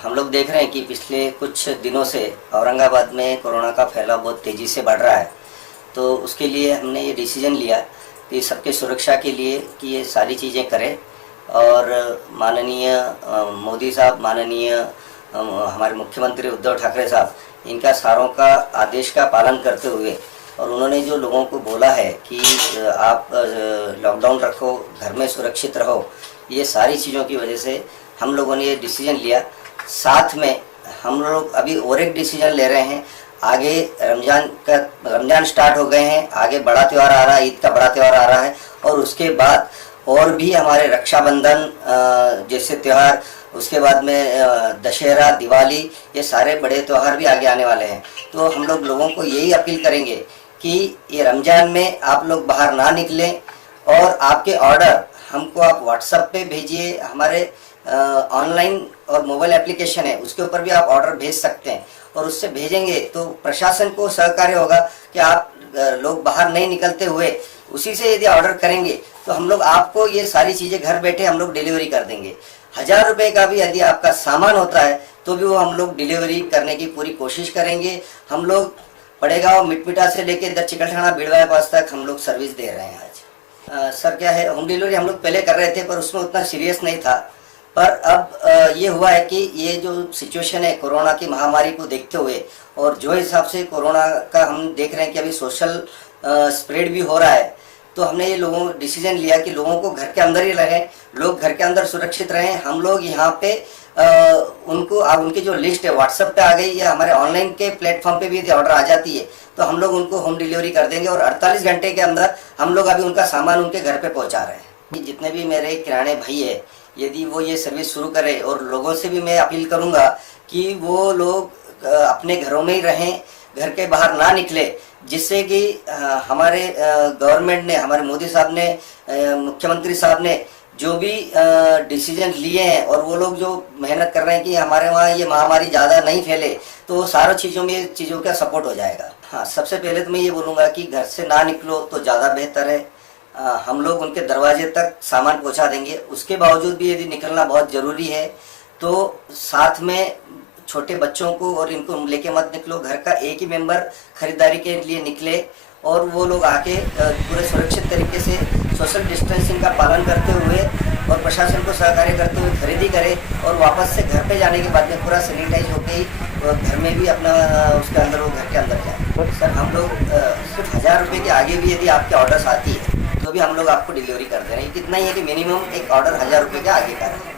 हम लोग देख रहे हैं कि पिछले कुछ दिनों से औरंगाबाद में कोरोना का फैलाव बहुत तेज़ी से बढ़ रहा है। तो उसके लिए हमने ये डिसीजन लिया कि सबके सुरक्षा के लिए कि ये सारी चीज़ें करें और माननीय मोदी साहब, माननीय हमारे मुख्यमंत्री उद्धव ठाकरे साहब, इनका सारों का आदेश का पालन करते हुए और उन्होंने जो लोगों को बोला है कि आप लॉकडाउन रखो, घर में सुरक्षित रहो, ये सारी चीज़ों की वजह से हम लोगों ने ये डिसीजन लिया। साथ में हम लोग अभी और एक डिसीजन ले रहे हैं। आगे रमज़ान स्टार्ट हो गए हैं, आगे बड़ा त्यौहार आ रहा है, ईद का बड़ा त्यौहार आ रहा है और उसके बाद और भी हमारे रक्षाबंधन जैसे त्यौहार, उसके बाद में दशहरा, दिवाली, ये सारे बड़े त्यौहार भी आगे आने वाले हैं। तो हम लोग लोगों को यही अपील करेंगे कि ये रमज़ान में आप लोग बाहर ना निकलें और आपके ऑर्डर हमको आप व्हाट्सएप पे भेजिए। हमारे ऑनलाइन और मोबाइल एप्लीकेशन है, उसके ऊपर भी आप ऑर्डर भेज सकते हैं और उससे भेजेंगे तो प्रशासन को सहकार्य होगा कि आप लोग बाहर नहीं निकलते हुए उसी से यदि ऑर्डर करेंगे तो हम लोग आपको ये सारी चीज़ें घर बैठे हम लोग डिलीवरी कर देंगे। 1000 रुपये का भी यदि आपका सामान होता है तो भी वो हम लोग डिलीवरी करने की पूरी कोशिश करेंगे। हम लोग पड़ेगांव मिटमिटा से लेके इधर चिकलठाना बीड़वा पास तक हम लोग सर्विस दे रहे हैं आज। सर क्या है, होम डिलीवरी हम लोग पहले कर रहे थे पर उसमें उतना सीरियस नहीं था, पर अब ये हुआ है कि ये जो सिचुएशन है कोरोना की महामारी को देखते हुए और जो हिसाब से कोरोना का हम देख रहे हैं कि अभी सोशल स्प्रेड भी हो रहा है, तो हमने ये डिसीजन लिया कि लोगों को घर के अंदर ही रहें, लोग घर के अंदर सुरक्षित रहें। हम लोग यहाँ पे उनकी जो लिस्ट है व्हाट्सएप पे आ गई या हमारे ऑनलाइन के प्लेटफॉर्म पे भी यदि ऑर्डर आ जाती है तो हम लोग उनको होम डिलीवरी कर देंगे और 48 घंटे के अंदर हम लोग अभी उनका सामान उनके घर पे पहुँचा रहे हैं। जितने भी मेरे किराने भाई है, यदि वो ये सर्विस शुरू करें, और लोगों से भी मैं अपील करूंगा कि वो लोग अपने घरों में ही रहें, घर के बाहर ना निकले, जिससे कि हमारे गवर्नमेंट ने, हमारे मोदी साहब ने, मुख्यमंत्री साहब ने जो भी डिसीजन लिए हैं और वो लोग जो मेहनत कर रहे हैं कि हमारे वहाँ ये महामारी ज़्यादा नहीं फैले, तो सारों चीज़ों का सपोर्ट हो जाएगा। हाँ, सबसे पहले तो मैं ये बोलूँगा कि घर से ना निकलो तो ज़्यादा बेहतर है। हम लोग उनके दरवाजे तक सामान पहुंचा देंगे। उसके बावजूद भी यदि निकलना बहुत ज़रूरी है तो साथ में छोटे बच्चों को और इनको लेके मत निकलो। घर का एक ही मेंबर खरीदारी के लिए निकले और वो लोग आके पूरे सुरक्षित तरीके से सोशल डिस्टेंसिंग का पालन करते हुए और प्रशासन को सहकार्य करते हुए खरीदी करें और वापस से घर पे जाने के बाद में पूरा सैनिटाइज होके ही घर में भी अपना उसके अंदर, वो घर के अंदर जाए। सर हम लोग सिर्फ 1000 रुपये के आगे भी यदि आपके ऑर्डर्स आती है तो भी हम लोग आपको डिलीवरी कर दे रहे हैं। कितना ही है कि मिनिमम एक ऑर्डर 1000 रुपये के आगे का है।